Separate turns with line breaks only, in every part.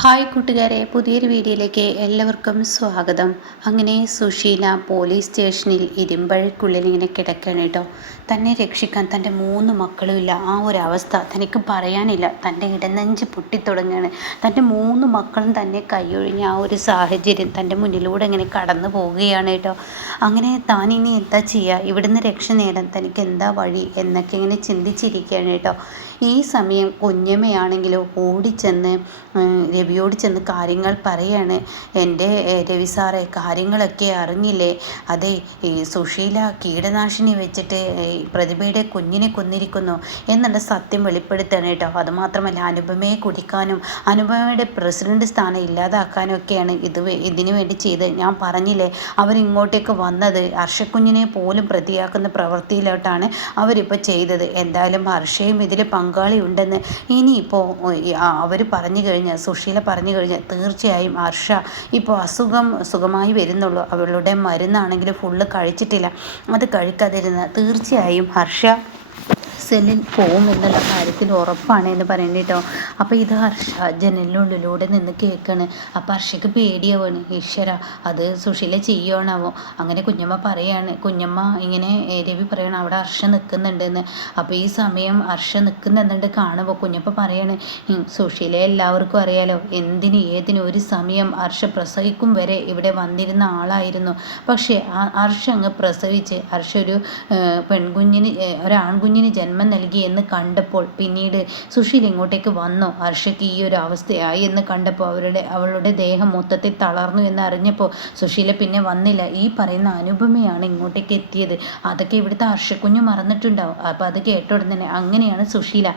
Hi കൂട്ടുകാരെ പുതിയൊരു വീഡിയോയിലേക്ക് എല്ലാവർക്കും സ്വാഗതം. അങ്ങനെ സുശീല പോലീസ് സ്റ്റേഷനിൽ ഇരുമ്പഴക്കുള്ളിൽ ഇങ്ങനെ കിടക്കുകയാണ് കേട്ടോ. തന്നെ രക്ഷിക്കാൻ തന്റെ മൂന്ന് മക്കളുമില്ല ആ ഒരു അവസ്ഥ തനിക്ക് പറയാനില്ല. തന്റെ ഇടനെഞ്ച് പൊട്ടിത്തുടങ്ങുകയാണ് തന്റെ മൂന്ന് മക്കളും തന്നെ കൈയൊഴിഞ്ഞ ആ ഒരു സാഹചര്യം തന്റെ മുന്നിലൂടെ ഇങ്ങനെ കടന്നു പോവുകയാണ് കേട്ടോ. അങ്ങനെ താൻ ഇനി എന്താ ചെയ്യുക ഇവിടുന്ന് രക്ഷ നേടാൻ തനിക്ക് എന്താ വഴി എന്നൊക്കെ ഇങ്ങനെ ചിന്തിച്ചിരിക്കുകയാണ് കേട്ടോ. ഈ സമയം കുഞ്ഞമ്മയാണെങ്കിലോ ഓടിച്ചെന്ന് രവിയോട് ചെന്ന് കാര്യങ്ങൾ പറയാണ്. എന്റെ രവി സാറേ കാര്യങ്ങളൊക്കെ അറിഞ്ഞില്ലേ? അതെ സുശീല കീടനാശിനി വെച്ചിട്ട് പ്രതിഭയുടെ കുഞ്ഞിനെ കൊന്നിരിക്കുന്നു എന്നുള്ള സത്യം വെളിപ്പെടുത്തണം കേട്ടോ. അതുമാത്രമല്ല അനുപമയെ കുടിക്കാനും അനുപമയുടെ പ്രസിഡന്റ് സ്ഥാനം ഇല്ലാതാക്കാനും ഒക്കെയാണ് ഇത് ഇതിനു വേണ്ടി ചെയ്ത് ഞാൻ പറഞ്ഞില്ലേ അവരിങ്ങോട്ടേക്ക് വന്നത് ഹർഷക്കുഞ്ഞിനെ പോലും പ്രതിയാക്കുന്ന പ്രവൃത്തിയിലോട്ടാണ് അവരിപ്പോൾ ചെയ്തത്. എന്തായാലും ഹർഷയും ഇതിൽ പങ്കാളി ഉണ്ടെന്ന് ഇനിയിപ്പോൾ അവർ പറഞ്ഞു കഴിഞ്ഞാൽ സുശീല പറഞ്ഞു കഴിഞ്ഞാൽ തീർച്ചയായും ഹർഷ ഇപ്പോൾ അസുഖം സുഖമായി വരുന്നുള്ളൂ. അവളുടെ മരുന്നാണെങ്കിലും ഫുള്ള് കഴിച്ചിട്ടില്ല. അത് കഴിക്കാതിരുന്ന തീർച്ചയായും ഹർഷ. സെല്ലിൽ പോവും എന്നുള്ള കാര്യത്തിൽ ഉറപ്പാണ് എന്ന് പറയുന്നത് കേട്ടോ. അപ്പോൾ ഇത് ഹർഷ ജനലിനുള്ളിലൂടെ നിന്ന് കേൾക്കാണ്. അപ്പോൾ ഹർഷയ്ക്ക് പേടിയാവാണ്. ഈശ്വര അത് സുശീല ചെയ്യുവാണാവോ? അങ്ങനെ കുഞ്ഞമ്മ പറയാണ്. കുഞ്ഞമ്മ ഇങ്ങനെ രവി പറയണം അവിടെ ഹർഷ നിൽക്കുന്നുണ്ടെന്ന്. അപ്പോൾ ഈ സമയം ഹർഷ നിൽക്കുന്നുണ്ട് കാണുമ്പോൾ കുഞ്ഞപ്പ പറയാണ് സുഷീല എല്ലാവർക്കും അറിയാലോ. എന്തിന് ഏതിന് ഒരു സമയം ഹർഷ പ്രസവിക്കും വരെ ഇവിടെ വന്നിരുന്ന ആളായിരുന്നു. പക്ഷേ ഹർഷ അങ്ങ് പ്രസവിച്ച് ഹർഷ ഒരു പെൺകുഞ്ഞിന് ഒരു ആൺകുഞ്ഞിന് ജന്മം നൽകി എന്ന് കണ്ടപ്പോൾ പിന്നീട് സുശീൽ ഇങ്ങോട്ടേക്ക് വന്നോ. ഹർഷയ്ക്ക് ഈ ഒരു അവസ്ഥയായി എന്ന് കണ്ടപ്പോൾ അവരുടെ അവളുടെ ദേഹം മൊത്തത്തിൽ തളർന്നു എന്ന് അറിഞ്ഞപ്പോൾ സുശീല പിന്നെ വന്നില്ല. ഈ പറയുന്ന അനുപമയാണ് ഇങ്ങോട്ടേക്ക് എത്തിയത്. അതൊക്കെ ഇവിടുത്തെ ഹർഷക്കുഞ്ഞു മറന്നിട്ടുണ്ടാവും. അപ്പം അത് കേട്ട ഉടനെ തന്നെ അങ്ങനെയാണ് സുശീല.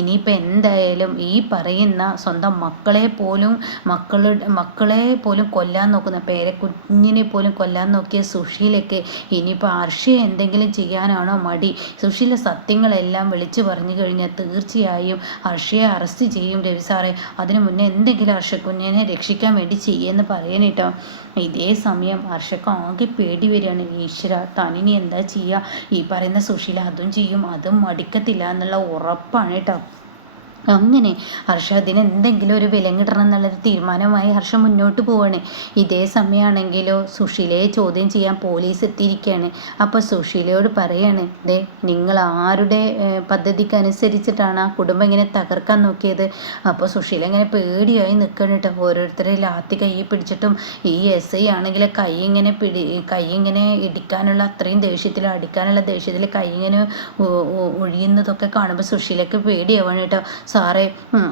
ഇനിയിപ്പോൾ എന്തായാലും ഈ പറയുന്ന സ്വന്തം മക്കളെ പോലും മക്കളുടെ മക്കളെ പോലും കൊല്ലാൻ നോക്കുന്ന പേരക്കുഞ്ഞിനെ പോലും കൊല്ലാൻ നോക്കിയ സുശീലയ്ക്ക് ഇനിയിപ്പോൾ ഹർഷയെ എന്തെങ്കിലും ചെയ്യാനാണോ മടി? സുശീല സത്യങ്ങളെല്ലാം എല്ലാം വിളിച്ചു പറഞ്ഞു കഴിഞ്ഞാൽ തീർച്ചയായും ഹർഷയെ അറസ്റ്റ് ചെയ്യും രവി സാറേ. അതിനു മുന്നേ എന്തെങ്കിലും ഹർഷക്കുഞ്ഞിനെ രക്ഷിക്കാൻ വേണ്ടി ചെയ്യുമെന്ന് പറയാനിട്ടോ ഇതേ സമയം ഹർഷക്ക് ആകെ പേടി വരികയാണ്. ഈശ്വര തനിനി എന്താ ചെയ്യുക ഈ പറയുന്ന സുശീല അതും ചെയ്യും അതും മടിക്കത്തില്ല എന്നുള്ള ഉറപ്പാണ് കേട്ടോ. അങ്ങനെ ഹർഷ അതിന് എന്തെങ്കിലും ഒരു വില കിട്ടണം എന്നുള്ളൊരു തീരുമാനമായി ഹർഷ മുന്നോട്ട് പോവാണ്. ഇതേ സമയമാണെങ്കിലോ സുശീലയെ ചോദ്യം ചെയ്യാൻ പോലീസ് എത്തിയിരിക്കുകയാണ് അപ്പോൾ സുശീലയോട് പറയാണ് ദേ നിങ്ങൾ ആരുടെ പദ്ധതിക്ക് അനുസരിച്ചിട്ടാണ് ആ കുടുംബം ഇങ്ങനെ തകർക്കാൻ നോക്കിയത്? അപ്പോൾ സുശീല ഇങ്ങനെ പേടിയായി നിൽക്കണം കേട്ടോ. ഓരോരുത്തരെ ലാത്തി കൈ പിടിച്ചിട്ടും ഈ എസ് ഐ ആണെങ്കിൽ കൈ ഇങ്ങനെ പിടി കൈ ഇങ്ങനെ ഇടിക്കാനുള്ള അത്രയും ദേഷ്യത്തിൽ അടിക്കാനുള്ള ദേഷ്യത്തിൽ കൈ ഇങ്ങനെ ഒഴിയുന്നതൊക്കെ കാണുമ്പോൾ സുശീലയ്ക്ക് പേടിയാവാണ് കേട്ടോ. സാറേ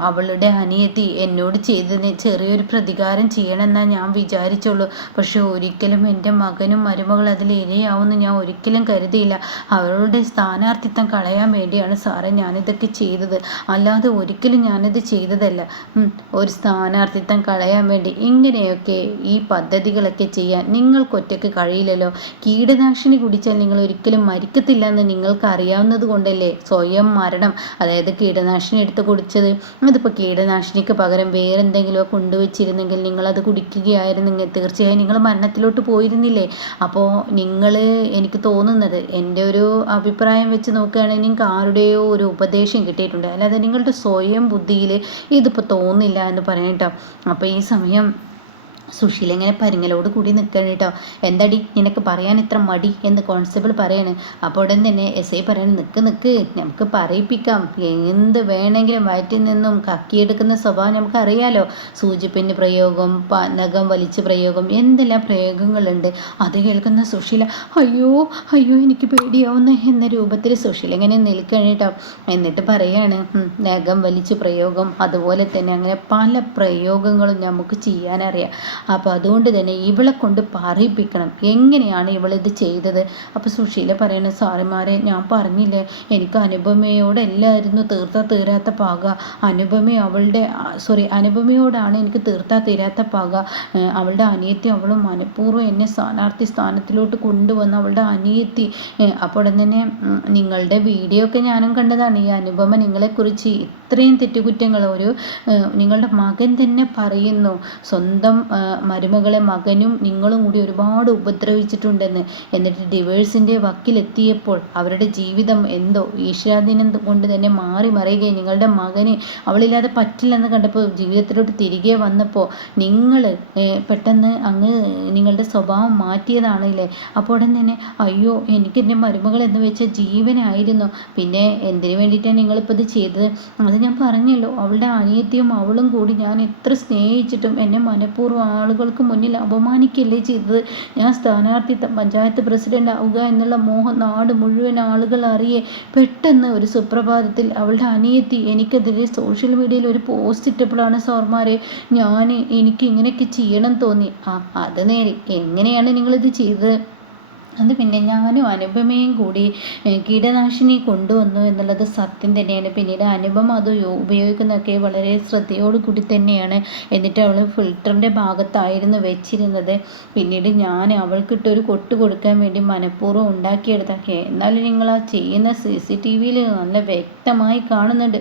അവളുടെ അനിയത്തി എന്നോട് ചെയ്തതിന് ചെറിയൊരു പ്രതികാരം ചെയ്യണമെന്നാ ഞാൻ വിചാരിച്ചുള്ളൂ. പക്ഷെ ഒരിക്കലും എന്റെ മകനും മരുമകൾ അതിൽ ഇരയാവുമെന്ന് ഞാൻ ഒരിക്കലും കരുതിയില്ല. അവരുടെ സ്ഥാനാർത്ഥിത്വം കളയാൻ വേണ്ടിയാണ് സാറേ ഞാനിതൊക്കെ ചെയ്തത്. അല്ലാതെ ഒരിക്കലും ഞാനിത് ചെയ്തതല്ല. ഒരു സ്ഥാനാർത്ഥിത്വം കളയാൻ വേണ്ടി ഇങ്ങനെയൊക്കെ ഈ പദ്ധതികളൊക്കെ ചെയ്യാൻ നിങ്ങൾക്കൊറ്റയ്ക്ക് കഴിയില്ലല്ലോ. കീടനാശിനി കുടിച്ചാൽ നിങ്ങൾ ഒരിക്കലും മരിക്കത്തില്ല എന്ന് നിങ്ങൾക്ക് അറിയാവുന്നത് കൊണ്ടല്ലേ സ്വയം മരണം? അതായത് കീടനാശിനി എടുത്ത് കുടിച്ചത്. അതിപ്പോൾ കീടനാശിനിക്ക് പകരം വേറെ എന്തെങ്കിലും കൊണ്ടുവച്ചിരുന്നെങ്കിൽ നിങ്ങളത് കുടിക്കുകയായിരുന്നെങ്കിൽ തീർച്ചയായും നിങ്ങൾ മരണത്തിലോട്ട് പോയിരുന്നില്ലേ? അപ്പോൾ നിങ്ങൾ എനിക്ക് തോന്നുന്നത് എന്റെ ഒരു അഭിപ്രായം വെച്ച് നോക്കുകയാണെങ്കിൽ നിങ്ങൾക്ക് ആരുടെയോ ഒരു ഉപദേശം കിട്ടിയിട്ടുണ്ട്. അല്ലാതെ നിങ്ങളുടെ സ്വയം ബുദ്ധിയിൽ ഇതിപ്പോൾ തോന്നില്ല എന്ന് പറയട്ടോ അപ്പോൾ ഈ സമയം സുശീല ഇങ്ങനെ പരിങ്ങലോട് കൂടി നിൽക്കണം കേട്ടോ. എന്താടി നിനക്ക് പറയാൻ ഇത്ര മടി എന്ന് കോൺസ്റ്റബിൾ പറയാണ്. അപ്പോൾ ഉടൻ തന്നെ എസ് ഐ പറയണം നിൽക്ക് നിൽക്ക് നമുക്ക് പറയിപ്പിക്കാം. എന്ത് വേണമെങ്കിലും വയറ്റിൽ നിന്നും കക്കിയെടുക്കുന്ന സ്വഭാവം നമുക്ക് അറിയാലോ സൂചിപ്പിന്റെ പ്രയോഗം നഖം വലിച്ച പ്രയോഗം എന്തെല്ലാം പ്രയോഗങ്ങളുണ്ട്. അത് കേൾക്കുന്ന സുശീല അയ്യോ അയ്യോ എനിക്ക് പേടിയാവുന്ന എന്ന രൂപത്തിൽ സുശീല ഇങ്ങനെ നിൽക്കണം കേട്ടോ. എന്നിട്ട് പറയാണ് നഖം വലിച്ച പ്രയോഗം അതുപോലെ തന്നെ അങ്ങനെ പല പ്രയോഗങ്ങളും നമുക്ക് ചെയ്യാനറിയാം. അപ്പോൾ അതുകൊണ്ട് തന്നെ ഇവളെ കൊണ്ട് പറയിപ്പിക്കണം. എങ്ങനെയാണ് ഇവളിത് ചെയ്തത്? അപ്പോൾ സുശീല പറയണ സാറിമാരെ ഞാൻ പറഞ്ഞില്ലേ എനിക്ക് അനുപമയോടല്ലായിരുന്നു തീർത്താ തീരാത്ത പാക. അനുപമ അവളുടെ സോറി അനുപമയോടാണ് എനിക്ക് തീർത്താ തീരാത്ത പാക. അവളുടെ അനിയത്തി അവളും മനഃപൂർവം എന്നെ സ്ഥാനാർത്ഥി സ്ഥാനത്തിലോട്ട് കൊണ്ടുവന്ന അവളുടെ അനിയത്തി. അപ്പോൾ തന്നെ നിങ്ങളുടെ വീഡിയോ ഒക്കെ ഞാനും കണ്ടതാണ്. ഈ അനുപമ നിങ്ങളെക്കുറിച്ച് ഇത്രയും തെറ്റുകുറ്റങ്ങൾ ഒരു നിങ്ങളുടെ മകൻ തന്നെ പറയുന്നു. സ്വന്തം മരുമകളെ മകനും നിങ്ങളും കൂടി ഒരുപാട് ഉപദ്രവിച്ചിട്ടുണ്ടെന്ന്. എന്നിട്ട് ഡിവേഴ്സിന്റെ വക്കിലെത്തിയപ്പോൾ അവരുടെ ജീവിതം എന്തോ ഈശ്വരാധീനം കൊണ്ട് തന്നെ മാറി മറിയുകയും നിങ്ങളുടെ മകന് അവളില്ലാതെ പറ്റില്ലെന്ന് കണ്ടപ്പോൾ ജീവിതത്തിലോട്ട് തിരികെ വന്നപ്പോൾ നിങ്ങൾ പെട്ടെന്ന് അങ്ങ് നിങ്ങളുടെ സ്വഭാവം മാറ്റിയതാണല്ലേ? അപ്പോൾ ഉടൻ തന്നെ അയ്യോ എനിക്ക് എന്റെ മരുമകൾ എന്ന് വെച്ച ജീവനായിരുന്നു. പിന്നെ എന്തിനു വേണ്ടിയിട്ടാണ് നിങ്ങളിപ്പോൾ ഇത് ചെയ്തത്? അത് ഞാൻ പറഞ്ഞല്ലോ. അവളുടെ അനിയത്തിയും അവളും കൂടി ഞാൻ എത്ര സ്നേഹിച്ചിട്ടും എന്നെ മനഃപൂർവം ആളുകൾക്ക് മുന്നിൽ അപമാനിക്കല്ലേ ചെയ്തത്? ഞാൻ സ്ഥാനാർത്ഥി പഞ്ചായത്ത് പ്രസിഡന്റ് ആവുക എന്നുള്ള മോഹം നാട് മുഴുവൻ ആളുകൾ അറിയേ. പെട്ടെന്ന് ഒരു സുപ്രഭാതത്തിൽ അവളുടെ അനിയത്തി എനിക്കെതിരെ സോഷ്യൽ മീഡിയയിൽ ഒരു പോസ്റ്റ് ഇട്ടപ്പോഴാണ് സാർമാരെ ഞാൻ എനിക്ക് ഇങ്ങനെയൊക്കെ ചെയ്യണം തോന്നി. ആ അത് നേരെ. എങ്ങനെയാണ് നിങ്ങളിത് ചെയ്തത്? അത് പിന്നെ ഞാനും അനുപമയും കൂടി കീടനാശിനി കൊണ്ടുവന്നു എന്നുള്ളത് സത്യം തന്നെയാണ്. പിന്നീട് അനുപമ അത് ഉപയോഗിക്കുന്നതൊക്കെ വളരെ ശ്രദ്ധയോടു കൂടി തന്നെയാണ്. എന്നിട്ട് അവൾ ഫിൽറ്ററിന്റെ ഭാഗത്തായിരുന്നു വെച്ചിരുന്നത്. പിന്നീട് ഞാൻ അവൾക്കിട്ടൊരു കൊട്ട് കൊടുക്കാൻ വേണ്ടി മനഃപൂർവം ഉണ്ടാക്കിയെടുത്തൊക്കെ. എന്നാലും നിങ്ങൾ ആ ചെയ്യുന്ന സി സി ടി വിയിൽ നല്ല വ്യക്തമായി കാണുന്നുണ്ട്.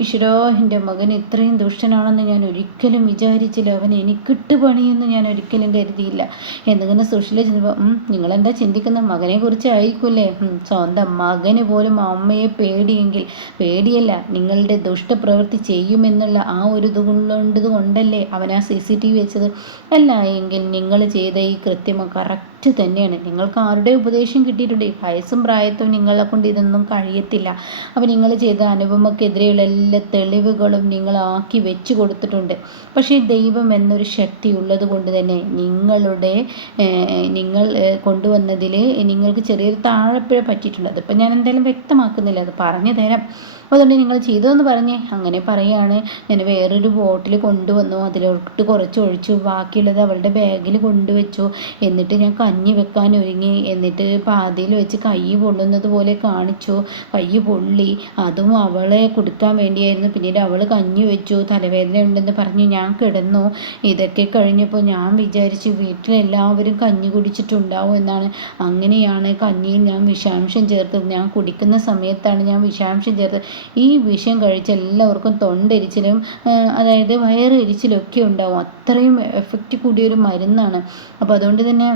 ഈശ്വരോ എന്റെ മകൻ ഇത്രയും ദുഷ്ടനാണെന്ന് ഞാൻ ഒരിക്കലും വിചാരിച്ചില്ല. അവൻ എനിക്കിട്ട് പണിയെന്ന് ഞാൻ ഒരിക്കലും കരുതിയില്ല. എന്നിങ്ങനെ സുഷില ചെന്നപ്പോൾ നിങ്ങളെന്താ ചിന്തിക്കുന്ന മകനെ കുറിച്ചായിരിക്കുമല്ലേ? സ്വന്തം മകന് പോലും അമ്മയെ പേടിയെങ്കിൽ പേടിയല്ല നിങ്ങളുടെ ദുഷ്ടപ്രവൃത്തി ചെയ്യുമെന്നുള്ള ആ ഒരു ഇതുകൊണ്ടത് കൊണ്ടല്ലേ അവൻ ആ സി സി ടി വി വെച്ചത്? അല്ല എങ്കിൽ നിങ്ങൾ ചെയ്ത ഈ കൃത്യം കറക്റ്റ് തന്നെയാണ്. നിങ്ങൾക്ക് ആരുടെ ഉപദേശം കിട്ടിയിട്ടുണ്ട്? വയസ്സും പ്രായത്തും നിങ്ങളെ കൊണ്ട് ഇതൊന്നും കഴിയത്തില്ല. അപ്പോൾ നിങ്ങൾ ചെയ്ത അനുപമക്കെതിരെയുള്ള എല്ലാ തെളിവുകളും നിങ്ങളാക്കി വെച്ച് കൊടുത്തിട്ടുണ്ട്. പക്ഷേ ദൈവം എന്നൊരു ശക്തി ഉള്ളത് കൊണ്ട് തന്നെ നിങ്ങളുടെ നിങ്ങൾ കൊണ്ടുവന്ന അതിൽ നിങ്ങൾക്ക് ചെറിയൊരു താഴെപ്പിഴ പറ്റിയിട്ടുണ്ട് അതിപ്പോൾ ഞാൻ എന്തായാലും വ്യക്തമാക്കുന്നില്ല അത് പറഞ്ഞു തരാം അതുകൊണ്ട് നിങ്ങൾ ചെയ്തതെന്ന് പറഞ്ഞേ അങ്ങനെ പറയുകയാണ് ഞാൻ വേറൊരു ബോട്ടിൽ കൊണ്ടുവന്നു. അതിലോട്ട് കുറച്ച് ഒഴിച്ചു. ബാക്കിയുള്ളത് അവളുടെ ബാഗിൽ കൊണ്ടുവച്ചു. എന്നിട്ട് ഞാൻ കഞ്ഞി വെക്കാൻ ഒരുങ്ങി. എന്നിട്ട് പാതിയിൽ വെച്ച് കൈ പൊള്ളുന്നത് പോലെ കാണിച്ചു. കൈ പൊള്ളി. അതും അവളെ കൊടുക്കാൻ വേണ്ടിയായിരുന്നു. പിന്നീട് അവൾ കഞ്ഞി വെച്ചു. തലവേദന ഉണ്ടെന്ന് പറഞ്ഞു ഞാൻ കിടന്നു. ഇതൊക്കെ കഴിഞ്ഞപ്പോൾ ഞാൻ വിചാരിച്ചു വീട്ടിലെല്ലാവരും കഞ്ഞി കുടിച്ചിട്ടുണ്ടാവും എന്നാണ്. അങ്ങനെയാണ് കഞ്ഞിയിൽ ഞാൻ വിഷാംശം ചേർത്തത്. ഞാൻ കുടിക്കുന്ന സമയത്താണ് ഞാൻ വിഷാംശം ചേർത്തത്. ഈ വിഷം കഴിച്ച എല്ലാവർക്കും തൊണ്ടരിച്ചിലും അതായത് വയറ് എരിച്ചിലൊക്കെ ഉണ്ടാവും. അത്രയും എഫക്റ്റ് കൂടിയൊരു മരുന്നാണ്. അപ്പോൾ അതുകൊണ്ട് തന്നെ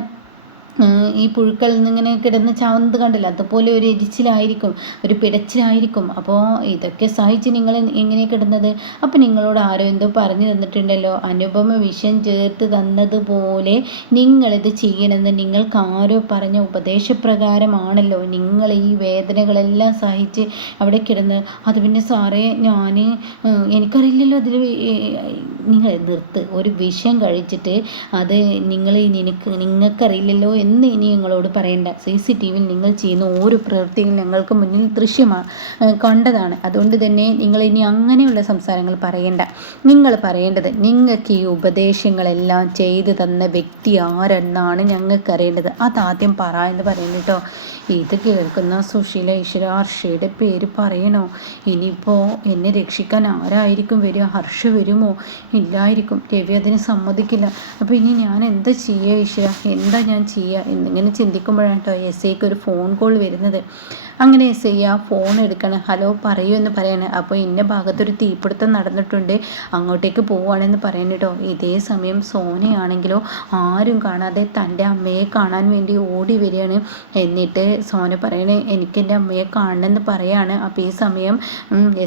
ഈ പുഴുക്കൾ ഇങ്ങനെ കിടന്ന് ചാവുന്നത് കണ്ടില്ല? അതുപോലെ ഒരു എരിച്ചിലായിരിക്കും ഒരു പിടച്ചിലായിരിക്കും. അപ്പോൾ ഇതൊക്കെ സഹിച്ച് നിങ്ങൾ എങ്ങനെ കിടന്നത്? അപ്പം നിങ്ങളോട് ആരോ എന്തോ പറഞ്ഞു തന്നിട്ടുണ്ടല്ലോ. അനുപമ വിഷം ചേർത്ത് തന്നതുപോലെ നിങ്ങളിത് ചെയ്യണമെന്ന് നിങ്ങൾക്ക് ആരോ പറഞ്ഞ ഉപദേശപ്രകാരമാണല്ലോ നിങ്ങൾ ഈ വേദനകളെല്ലാം സഹിച്ച് അവിടെ കിടന്ന്. അത് പിന്നെ സാറേ ഞാൻ എനിക്കറിയില്ലല്ലോ അതിൽ നിങ്ങൾ നിർത്ത്. ഒരു വിഷയം കഴിച്ചിട്ട് അത് നിങ്ങൾ നിനക്ക് നിങ്ങൾക്കറിയില്ലല്ലോ എന്ന് ഇനി നിങ്ങളോട് പറയേണ്ട. സി സി ടി വിയിൽ നിങ്ങൾ ചെയ്യുന്ന ഓരോ പ്രവൃത്തിയും ഞങ്ങൾക്ക് മുന്നിൽ ദൃശ്യമാണ് കണ്ടതാണ്. അതുകൊണ്ട് തന്നെ നിങ്ങൾ ഇനി അങ്ങനെയുള്ള സംസാരങ്ങൾ പറയേണ്ട. നിങ്ങൾ പറയേണ്ടത് നിങ്ങൾക്ക് ഈ ഉപദേശങ്ങളെല്ലാം ചെയ്തു തന്ന വ്യക്തി ആരെന്നാണ് ഞങ്ങൾക്ക് അറിയേണ്ടത്. അതാദ്യം പറ എന്ന് പറയുന്നു കേട്ടോ. ഇത് കേൾക്കുന്ന സുശീല ഈശ്വര ഹർഷയുടെ പേര് പറയണോ? ഇനിയിപ്പോൾ എന്നെ രക്ഷിക്കാൻ ആരായിരിക്കും വരിക? ഹർഷ വരുമോ? ഇല്ലായിരിക്കും. രവി അതിന് സമ്മതിക്കില്ല. അപ്പോൾ ഇനി ഞാൻ എന്താ ചെയ്യുക ഈശ്വര? എന്താ ഞാൻ ചെയ്യുക എന്നിങ്ങനെ ചിന്തിക്കുമ്പോഴാണ് കേട്ടോ എസ് ഐക്ക് ഒരു ഫോൺ കോൾ വരുന്നത്. അങ്ങനെ എസ് ഐ ആ ഫോൺ എടുക്കണം. ഹലോ പറയൂ എന്ന് പറയണേ. അപ്പോൾ ഇന്ന ഭാഗത്തൊരു തീപിടുത്തം നടന്നിട്ടുണ്ട്. അങ്ങോട്ടേക്ക് പോവുകയാണെന്ന് പറയണം കേട്ടോ ഇതേ സമയം സോനയാണെങ്കിലോ ആരും കാണാതെ തന്റെ അമ്മയെ കാണാൻ വേണ്ടി ഓടി വരികയാണ്. എന്നിട്ട് സോന പറയണേ എനിക്ക് എന്റെ അമ്മയെ കാണണമെന്ന് പറയാണ്. അപ്പോൾ ഈ സമയം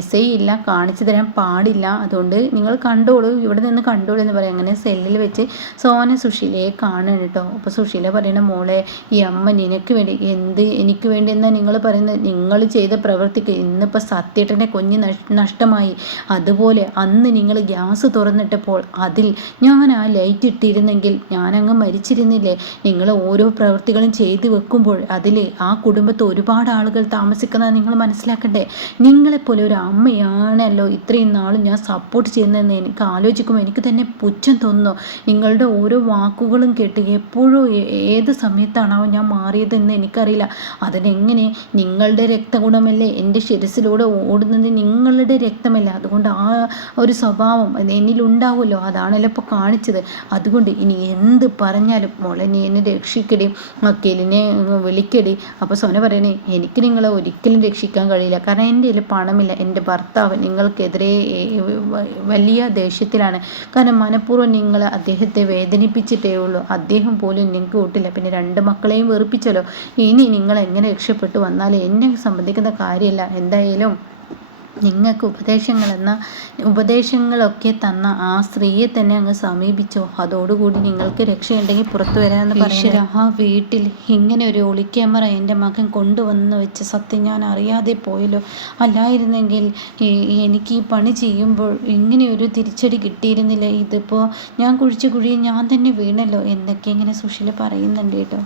എസ് ഐ ഇല്ല കാണിച്ചു തരാൻ പാടില്ല. അതുകൊണ്ട് നിങ്ങൾ കണ്ടോളൂ ഇവിടെ നിന്ന് കണ്ടോളൂ എന്ന് പറയും. അങ്ങനെ സെല്ലിൽ വെച്ച് സോന സുശീലയെ കാണണം കേട്ടോ അപ്പോൾ സുശീല പറയണ മോളെ ഈ അമ്മ നിനക്ക് വേണ്ടി എന്ത് എനിക്ക് വേണ്ടി എന്നാൽ നിങ്ങൾ പറയുന്നത് പറയുന്നത് നിങ്ങൾ ചെയ്ത പ്രവൃത്തിക്ക് ഇന്നിപ്പോൾ സത്യേട്ടന്റെ കുഞ്ഞ് നഷ്ടമായി. അതുപോലെ അന്ന് നിങ്ങൾ ഗ്യാസ് തുറന്നിട്ടപ്പോൾ അതിൽ ഞാൻ ആ ലൈറ്റ് ഇട്ടിരുന്നെങ്കിൽ ഞാനങ്ങ് മരിച്ചിരുന്നില്ലേ? നിങ്ങൾ ഓരോ പ്രവൃത്തികളും ചെയ്തു വെക്കുമ്പോൾ അതിൽ ആ കുടുംബത്ത് ഒരുപാട് ആളുകൾ താമസിക്കുന്നത് നിങ്ങൾ മനസ്സിലാക്കണ്ടേ? നിങ്ങളെപ്പോലെ ഒരു അമ്മയാണല്ലോ ഇത്രയും നാളും ഞാൻ സപ്പോർട്ട് ചെയ്യുന്നതെന്ന് എനിക്ക് ആലോചിക്കുമ്പോൾ എനിക്ക് തന്നെ പുച്ഛം തോന്നുന്നു. നിങ്ങളുടെ ഓരോ വാക്കുകളും കേട്ട് എപ്പോഴും ഏത് സമയത്താണോ ഞാൻ മാറിയതെന്ന് എനിക്കറിയില്ല. അതിനെങ്ങനെ നിങ്ങളുടെ രക്തഗുണമല്ലേ? എന്റെ ശിരസിലൂടെ ഓടുന്നത് നിങ്ങളുടെ രക്തമല്ല? അതുകൊണ്ട് ആ ഒരു സ്വഭാവം എന്നിലുണ്ടാവുമല്ലോ. അതാണല്ലോ ഇപ്പോൾ കാണിച്ചത്. അതുകൊണ്ട് ഇനി എന്ത് പറഞ്ഞാലും മോളെ നീ എന്നെ രക്ഷിക്കടി മക്കേലിനെ വിളിക്കടി. അപ്പോൾ സോന പറയണേ എനിക്ക് നിങ്ങളെ ഒരിക്കലും രക്ഷിക്കാൻ കഴിയില്ല. കാരണം എന്റെ കയ്യിൽ പണമില്ല. എന്റെ ഭർത്താവ് നിങ്ങൾക്കെതിരെ വലിയ ദേഷ്യത്തിലാണ്. കാരണം മനഃപൂർവം നിങ്ങൾ അദ്ദേഹത്തെ വേദനിപ്പിച്ചിട്ടേ ഉള്ളൂ. അദ്ദേഹം പോലും നിങ്ങൾക്ക് കൂട്ടില്ല പിന്നെ രണ്ട് മക്കളെയും വെറുപ്പിച്ചല്ലോ. ഇനി നിങ്ങൾ എങ്ങനെ രക്ഷപ്പെട്ടു വന്നാൽ എന്നെ സംബന്ധിക്കുന്ന കാര്യമല്ല. എന്തായാലും നിങ്ങൾക്ക് ഉപദേശങ്ങൾ എന്ന ഉപദേശങ്ങളൊക്കെ തന്ന ആ സ്ത്രീയെ തന്നെ അങ്ങ് സമീപിച്ചോ. അതോടുകൂടി നിങ്ങൾക്ക് രക്ഷയുണ്ടെങ്കിൽ പുറത്തു വരാമെന്ന് പറയുക ആ വീട്ടിൽ ഇങ്ങനെ ഒരു ഒളിക്യാമറ എന്റെ മകൻ കൊണ്ടുവന്ന് വെച്ച സത്യം ഞാൻ അറിയാതെ പോയല്ലോ. അല്ലായിരുന്നെങ്കിൽ എനിക്ക് ഈ പണി ചെയ്യുമ്പോൾ ഇങ്ങനെ ഒരു തിരിച്ചടി കിട്ടിയിരുന്നില്ല. ഇതിപ്പോൾ ഞാൻ കുഴിച്ചു കുഴി ഞാൻ തന്നെ വീണല്ലോ എന്നൊക്കെ ഇങ്ങനെ സുശീല പറയുന്നുണ്ട് കേട്ടോ.